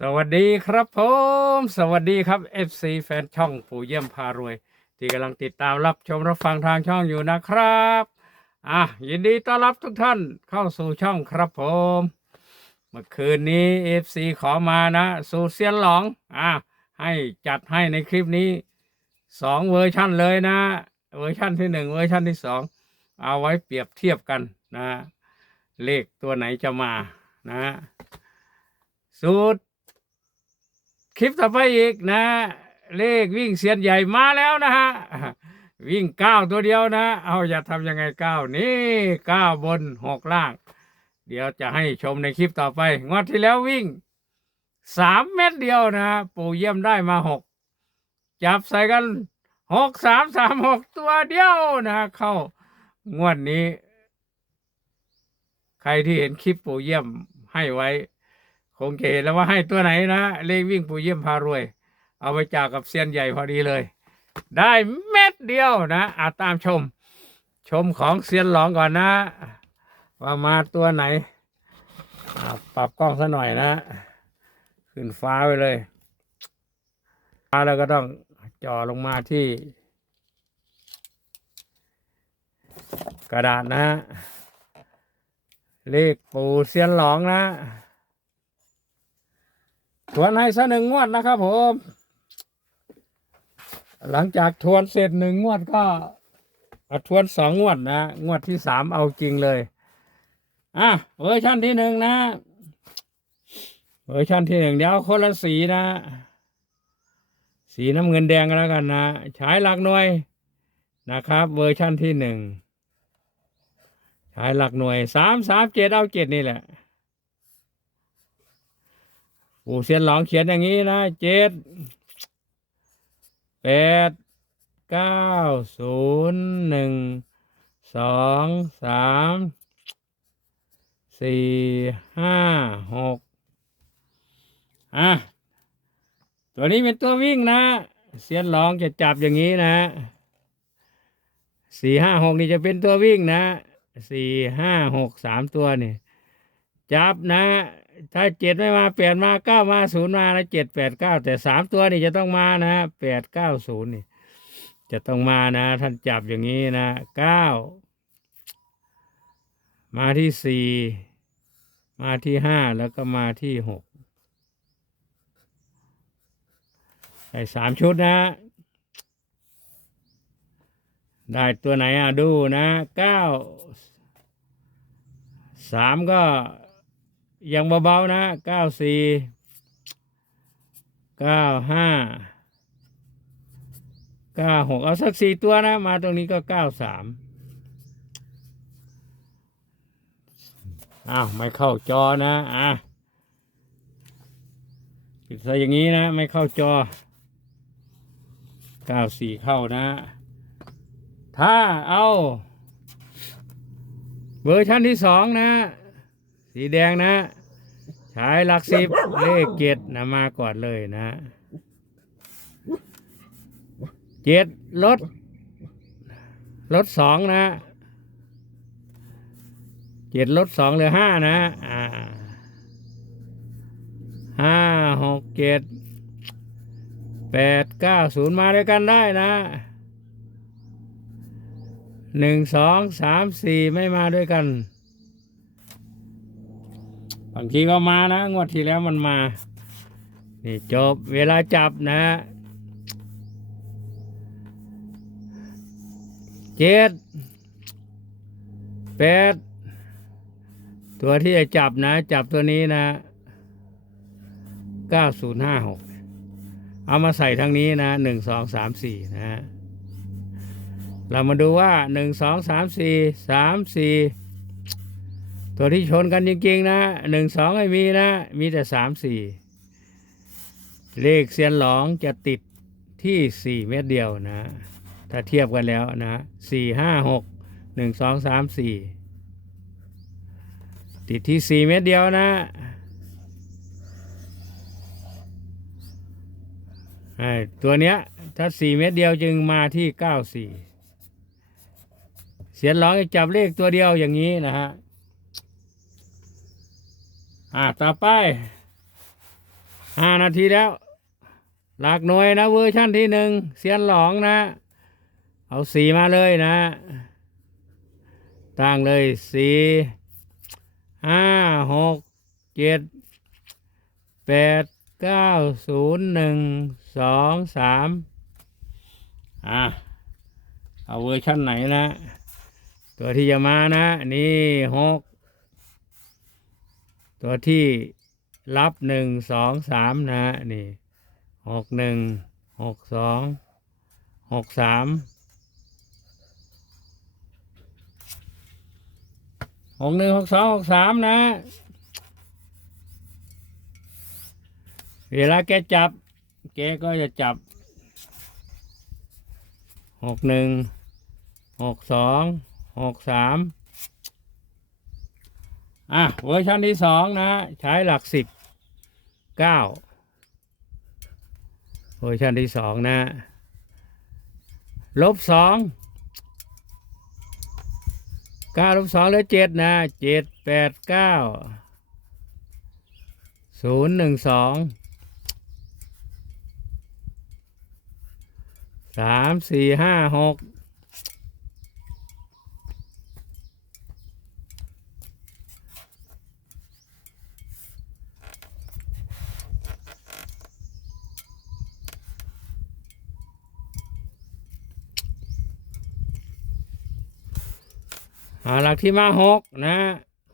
สวัสดีครับผม สวัสดีครับ FC แฟนช่องปู่เยี่ยมพารวย ที่กำลังติดตามรับชมรับฟังทางช่องอยู่นะครับอะยินดีต้อนรับทุกท่านเข้าสู่ช่องครับผม เมื่อคืนนี้ FC ขอมานะ สู่เซียนหลองอะให้จัดให้ในคลิปนี้สองเวอร์ชั่นเลยนะ เวอร์ชั่นที่หนึ่งเวอร์ชั่นที่สองเอาไว้เปรียบเทียบกันนะ เลขตัวไหนจะมานะสูตร คลิปต่อไปอีกนะ เลขวิ่งเสียนใหญ่มาแล้วนะฮะวิ่งเก้าตัวเดียวนะ เอาจะทำยังไงเก้านี่เก้าบนหกล่าง เดี๋ยวจะให้ชมในคลิปต่อไป งวดที่แล้ววิ่งสามเม็ดเดียวนะ ปู่เยี่ยมได้มาหกจับใส่กันหกสามสามหกตัวเดียวนะ เข้างวดนี้ ใครที่เห็นคลิปปู่เยี่ยมให้ไว้ คงจะเห็นแล้วว่าให้ตัวไหนนะ เลขวิ่งปู่เยี่ยมพารวย เอาไปจากกับเซียนใหญ่พอดีเลย ได้เม็ดเดียวนะอาตามชม ชมของเซียนหลองก่อนนะ ว่ามาตัวไหน ปรับกล้องซะหน่อยนะ ขึ้นฟ้าไปเลยฟ้าแล้วก็ต้องจ่อลงมาที่ กระดาษนะ เลขปูเซียนหลองนะ ทวนให้สักหนึ่งงวดนะครับผม หลังจากทวนเสร็จหนึ่งงวดก็ทวนสองงวดนะ งวดที่สามเอาจริงเลย อะเวอร์ชันที่หนึ่งนะ เวอร์ชันที่หนึ่งเดี๋ยวคนละสีนะ สีน้ำเงินแดงกันแล้วกันนะฉายหลักหน่วยนะครับ เวอร์ชันที่หนึ่งฉายหลักหน่วยสามสามเจ็ดเอาเจ็ดนี่แหละ ปู่เซียนหลองเขียนอย่างนี้นะเจ็ดแปดเก้าศูนย์หนึ่งสองสามสี่ห้าหกอะตัวนี้เป็นตัววิ่งนะเซียนหลองจะจับอย่างนี้นะสี่ห้าหกนี่จะเป็นตัววิ่งนะสี่ห้าหกสามตัวนี่ จับนะ ถ้าเจ็ดไม่มาแปดมาเก้ามาศูนย์มานะเจ็ดแปดเก้าแต่สามตัวนี่จะต้องมานะแปดเก้าศูนย์นี่ จะต้องมานะ ท่านจับอย่างนี้นะเก้ามาที่สี่มาที่ห้าแล้วก็มาที่หกใส่สามชุดนะ ได้ตัวไหนอะดูนะเก้าสามก็ ยังเบาๆนะเก้าสี่เก้าห้าเก้าหกเอาสักสี่ตัวนะ มาตรงนี้ก็เก้าสามอ้าวไม่เข้าจอนะอะปิดซะอย่างนี้นะ ไม่เข้าจอเก้าสี่เข้านะ ถ้าเอา เวอร์ชันที่สองนะ สีแดงนะ ฉายหลักสิบเลขเจ็ดนะมาก่อนเลยนะเจ็ดลดลดสองนะเจ็ดลดสองเหลือห้านะอ่าห้าหกเจ็ดแปดเก้าศูนย์มาด้วยกันได้นะหนึ่งสองสามสี่ไม่มาด้วยกัน บางทีก็มานะ งวดที่แล้วมันมา นี่จบเวลาจับนะเจ็ดแปดตัวที่จะจับนะ จับตัวนี้นะเก้าศูนย์ห้าหกเอามาใส่ทางนี้นะหนึ่งสองสามสี่นะฮะเรามาดูว่าหนึ่งสองสามสี่สามสี่ ตัวที่ชนกันจริงๆนะหนึ่งสองไม่มีนะ มีแต่สามสี่เลขเซียนหลองจะติดที่สี่เม็ดเดียวนะ ถ้าเทียบกันแล้วนะสี่ห้าหกหนึ่งสองสามสี่ติดที่สี่เม็ดเดียวนะไอ้ตัวเนี้ยถ้าสี่เม็ดเดียวจึงมาที่เก้าสี่เสียนหลองจะจับเลขตัวเดียวอย่างนี้นะฮะ อ่าต่อไปห้านาทีแล้ว หลักหน่วยนะเวอร์ชั่นที่หนึ่งเสียนหลองนะ เอาสีมาเลยนะ ตั้งเลยสี่ห้าหกเจ็ดแปดเก้าศูนย์หนึ่งสองสามอะเอาเวอร์ชั่นไหนนะ ตัวที่จะมานะ นี่หก ตัวที่รับหนึ่งสองสามนะนี่หกหนึ่งหกสองหกสามหกหนึ่งหกสองหกสามนะ เวลาแกจับ แกก็จะจับหกหนึ่งหกสองหกสาม อะเวอร์ชันที่สองนะ ใช้หลักสิบเก้าเวอร์ชันที่สองนะลบสองเก้าลบสองเหลือเจ็ดนะเจ็ดแปดเก้าศูนย์หนึ่งสองสามสี่ห้าหก หาหลักที่มาหกนะ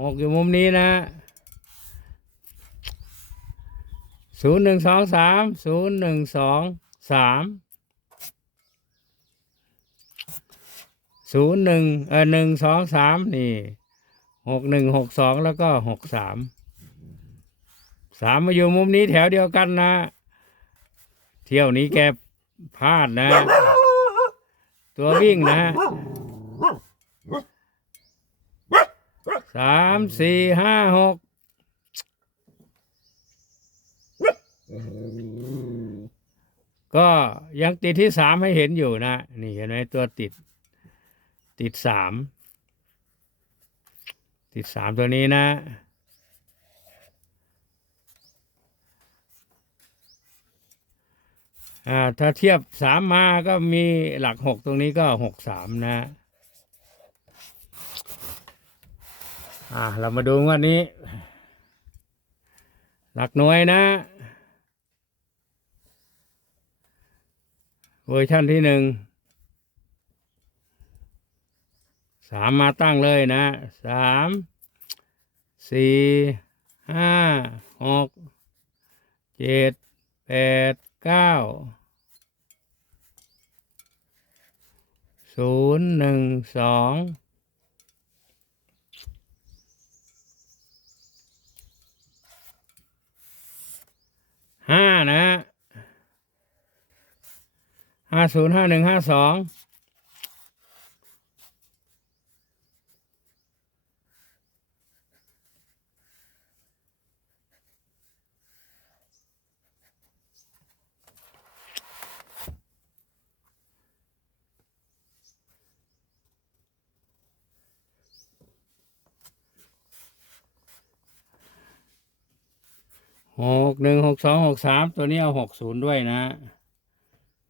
หกอยู่มุมนี้นะศูนย์หนึ่งสองสามศูนย์หนึ่งสองสามศูนย์หนึ่งเออหนึ่งสองสามนี่หกหนึ่งหกสองแล้วก็หกสามสามมาอยู่มุมนี้แถวเดียวกันนะ เที่ยวนี้แกพลาดนะ ตัววิ่งนะ สามสี่ห้าหกก็ยังติดที่สามให้เห็นอยู่นะ นี่เห็นไหมตัวติด ติดสามติดสามตัวนี้นะอ่าถ้าเทียบสามมาก็มีหลักหกตรงนี้ก็หกสามนะ อ่า เรามาดูวันนี้ หลักหน่วยนะ เวอร์ชันที่หนึ่งสามมาตั้งเลยนะสามสี่ห้าหกเจ็ดแปดเก้าศูนย์หนึ่งสอง ห้านะห้าศูนย์ห้าหนึ่งห้าสอง หกหนึ่งหกสองหกสามตัวนี้เอาหกศูนย์ด้วยนะ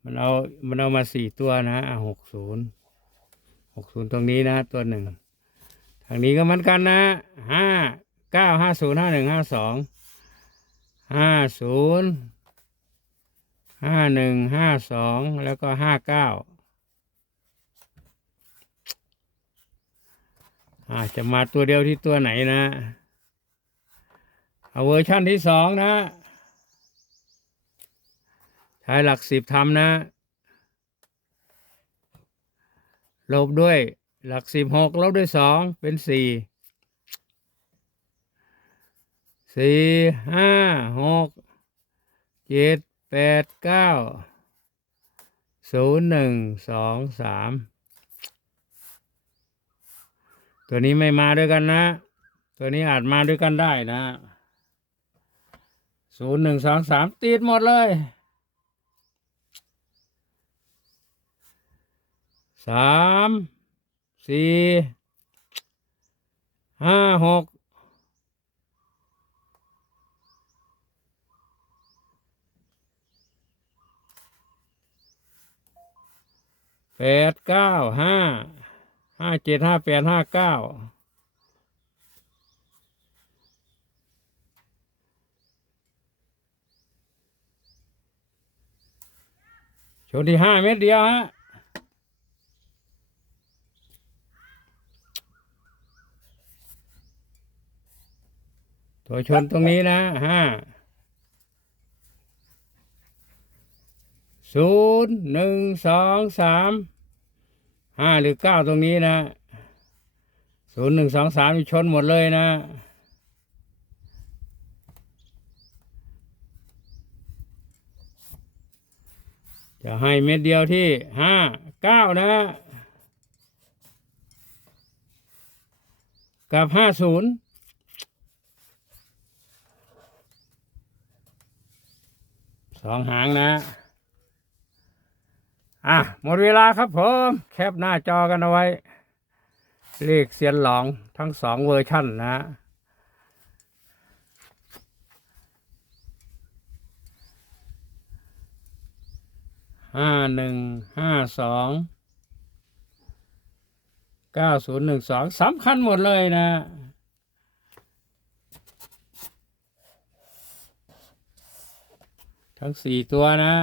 มันเอามันเอามาสี่ตัวนะอะหกศูนย์หกศูนย์ตรงนี้นะ ตัวหนึ่งทางนี้ก็เหมือนกันนะห้าเก้าห้าศูนย์ห้าหนึ่งห้าสองห้าศูนย์ห้าหนึ่งห้าสองแล้วก็ห้าเก้าอาจจะมาตัวเดียวที่ตัวไหนนะ เอาเวอร์ชั่นที่สองนะ ใช้หลักสิบทำนะ ลบด้วยหลักสิบหกลบด้วยสองเป็นสี่สี่ห้าหกเจ็ดแปดเก้าศูนย์หนึ่งสองสามตัวนี้ไม่มาด้วยกันนะ ตัวนี้อาจมาด้วยกันได้นะ ศูนย์หนึ่งสองสามติดหมดเลยสามสี่ห้าหกแปดเก้าห้าห้าเจ็ดห้าแปดห้าเก้า ชนที่ห้าเม็ดเดียวฮะตัวชนตรงนี้นะห้าศูนย์หนึ่งสองสามห้าหรือเก้าตรงนี้นะศูนย์หนึ่งสองสามชนหมดเลยนะ จะให้เม็ดเดียวที่ห้าเก้านะ กับห้าศูนย์สองหางนะ อะ หมดเวลาครับผม แคปหน้าจอกันเอาไว้ เลขเสียนหลองทั้งสองเวอร์ชั่นนะ ห้าหนึ่งห้าสองเก้าศูนย์หนึ่งสองสำคัญหมดเลยนะทั้งสี่ตัวนะ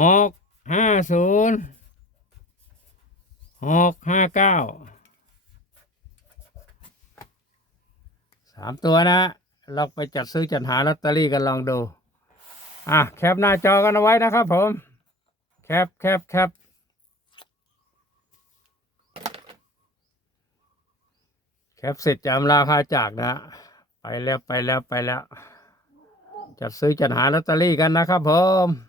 หกห้าศูนย์หกห้าเก้าสามตัวนะ เราไปจัดซื้อจัดหาลอตเตอรี่กันลองดู อะแคปหน้าจอกันเอาไว้นะครับผม แคปแคปแคปแคปเสร็จจำลาพาจากนะ ไปแล้วไปแล้วไปแล้ว จัดซื้อจัดหาลอตเตอรี่กันนะครับผม